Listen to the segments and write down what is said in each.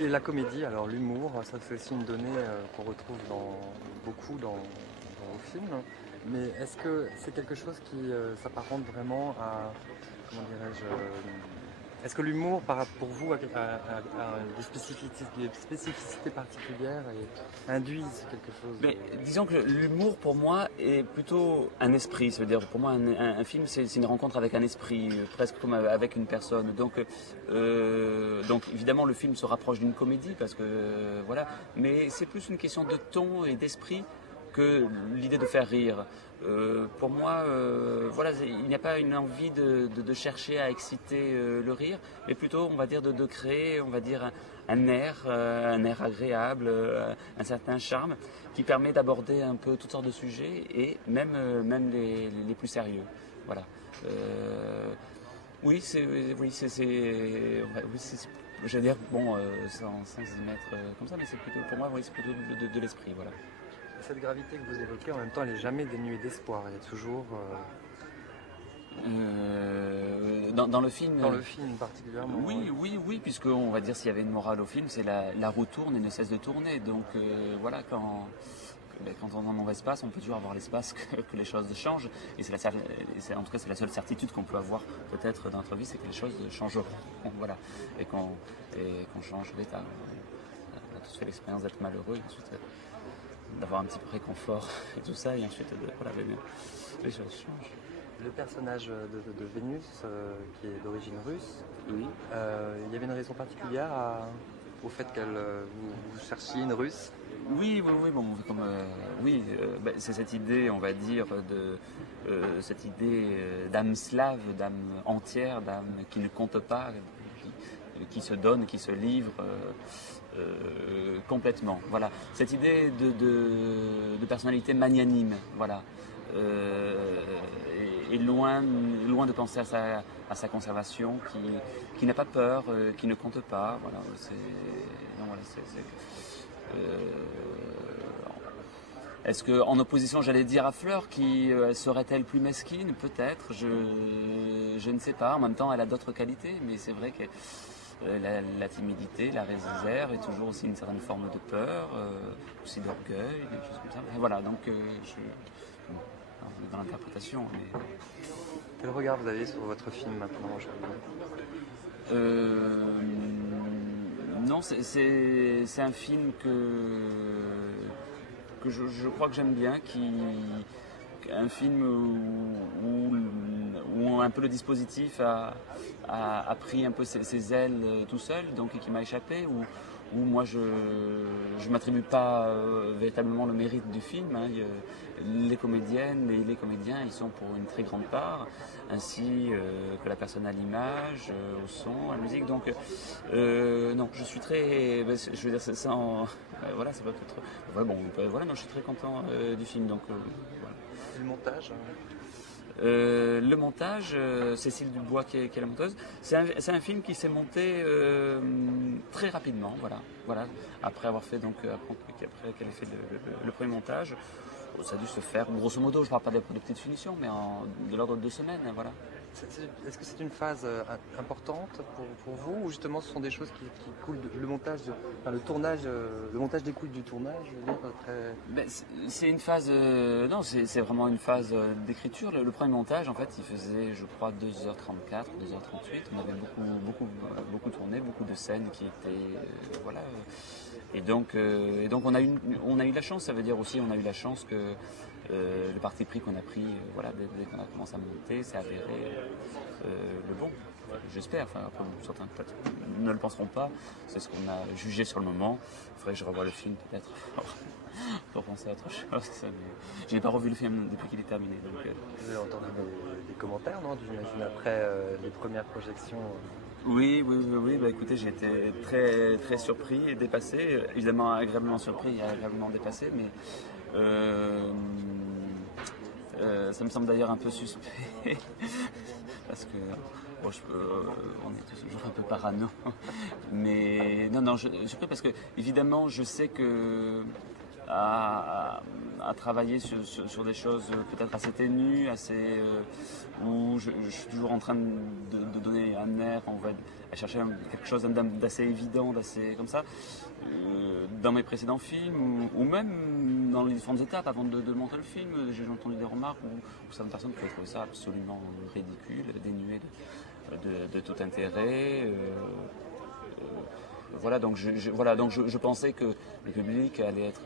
Et la comédie, alors l'humour, ça c'est aussi une donnée qu'on retrouve beaucoup dans vos films. Mais est-ce que c'est quelque chose qui s'apparente vraiment à, comment dirais-je, est-ce que l'humour, pour vous, a des spécificités particulières et induisent quelque chose Mais disons que l'humour pour moi est plutôt un esprit, c'est-à-dire pour moi un film c'est une rencontre avec un esprit, presque comme avec une personne. Donc évidemment le film se rapproche d'une comédie parce que voilà, mais c'est plus une question de ton et d'esprit que l'idée de faire rire. Pour moi, voilà, il n'y a pas une envie de chercher à exciter le rire, mais plutôt, on va dire, de créer, on va dire, un air agréable, un certain charme, qui permet d'aborder un peu toutes sortes de sujets et même les plus sérieux. Voilà. Oui, je veux dire, bon, sans y mettre comme ça, mais c'est plutôt, pour moi, oui, c'est plutôt de l'esprit, voilà. Cette gravité que vous évoquez, en même temps, elle n'est jamais dénuée d'espoir. Il y a toujours... Dans le film. Dans le film particulièrement. Oui, puisque on va dire s'il y avait une morale au film, c'est la roue tourne et ne cesse de tourner. Donc voilà, quand on est en mauvais espace, on peut toujours avoir l'espace que les choses changent. Et en tout cas, c'est la seule certitude qu'on peut avoir peut-être dans notre vie, c'est que les choses changeront. Voilà, et qu'on change d'état. On a tous fait l'expérience d'être malheureux, et ensuite d'avoir un petit peu réconfort et tout ça, et ensuite voilà, les choses changent. Le personnage de Vénus, qui est d'origine russe, oui. Il y avait une raison particulière au fait que vous cherchiez une russe? Oui, bon, c'est cette idée, on va dire, cette idée d'âme slave, d'âme entière, d'âme qui ne compte pas, qui se donne, qui se livre complètement. Voilà, cette idée de personnalité magnanime, voilà. Et loin de penser à sa conservation, qui n'a pas peur, qui ne compte pas. Voilà, est-ce qu'en opposition, j'allais dire à Fleur, qui serait-elle plus mesquine? Peut-être, je ne sais pas. En même temps, elle a d'autres qualités, mais c'est vrai que la timidité, la réserve et toujours aussi une certaine forme de peur, aussi d'orgueil, des choses comme ça. Voilà, donc dans l'interprétation. Mais... Quel regard vous avez sur votre film maintenant, non, c'est un film que je crois que j'aime bien, un film où un peu le dispositif a pris un peu ses ailes tout seul, donc et qui m'a échappé, où moi je m'attribue pas véritablement le mérite du film. Hein. Les comédiennes et les comédiens, ils sont pour une très grande part, ainsi que la personne à l'image, au son, à la musique. Donc non, je suis très, je veux dire ça voilà, ça va peut-être. Ouais, bon, voilà, non, je suis très content du film. Donc voilà. Et le montage? Le montage, Cécile Dubois qui est la monteuse, c'est un film qui s'est monté très rapidement, voilà. Après avoir fait après qu'elle ait fait le premier montage, ça a dû se faire grosso modo, je ne parle pas de petites finitions, mais de l'ordre de 2 semaines, voilà. Est-ce que c'est une phase importante pour vous, ou justement ce sont des choses qui coulent le montage, le montage découle du tournage, je veux dire, très... C'est une phase, non, c'est vraiment une phase d'écriture. Le premier montage, en fait, il faisait, je crois, 2h34, 2h38. On avait beaucoup tourné, beaucoup de scènes qui étaient, voilà. Et donc on a eu la chance, ça veut dire aussi, on a eu la chance que le parti pris qu'on a pris, voilà, dès qu'on a commencé à monter, c'est avéré le bon. J'espère, enfin, après, certains peut-être ne le penseront pas, c'est ce qu'on a jugé sur le moment. Il faudrait que je revoie le film peut-être pour penser à autre chose. Je n'ai pas revu le film depuis qu'il est terminé. Donc, Vous avez entendu des commentaires, non, j'imagine, après les premières projections Oui, bah écoutez, j'ai été très, très surpris et dépassé, évidemment agréablement surpris et agréablement dépassé, mais ça me semble d'ailleurs un peu suspect, parce que bon, on est toujours un peu parano, mais non, je suis surpris parce que évidemment je sais que à à travailler sur des choses peut-être assez ténues, où je suis toujours en train de donner un air, à chercher quelque chose d'assez évident, d'assez comme ça. Dans mes précédents films, ou même dans les différentes étapes avant de monter le film, j'ai entendu des remarques où certaines personnes pouvaient trouver ça absolument ridicule, dénué de tout intérêt. Voilà, donc je pensais que le public allait être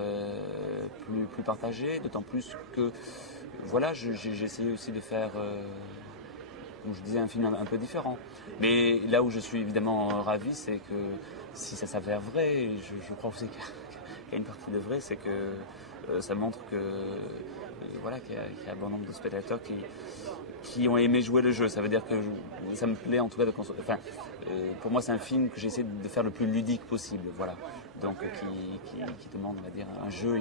plus partagé, d'autant plus que voilà, j'ai essayé aussi de faire, comme je disais, un film un peu différent. Mais là où je suis évidemment ravi, c'est que si ça s'avère vrai, et je crois aussi qu'il y a une partie de vrai, c'est que ça montre que voilà, qu'il y a un bon nombre de spectateurs qui ont aimé jouer le jeu. Ça veut dire que ça me plaît en tout cas pour moi c'est un film que j'essaie de faire le plus ludique possible, voilà. Donc qui demande, on va dire, un jeu.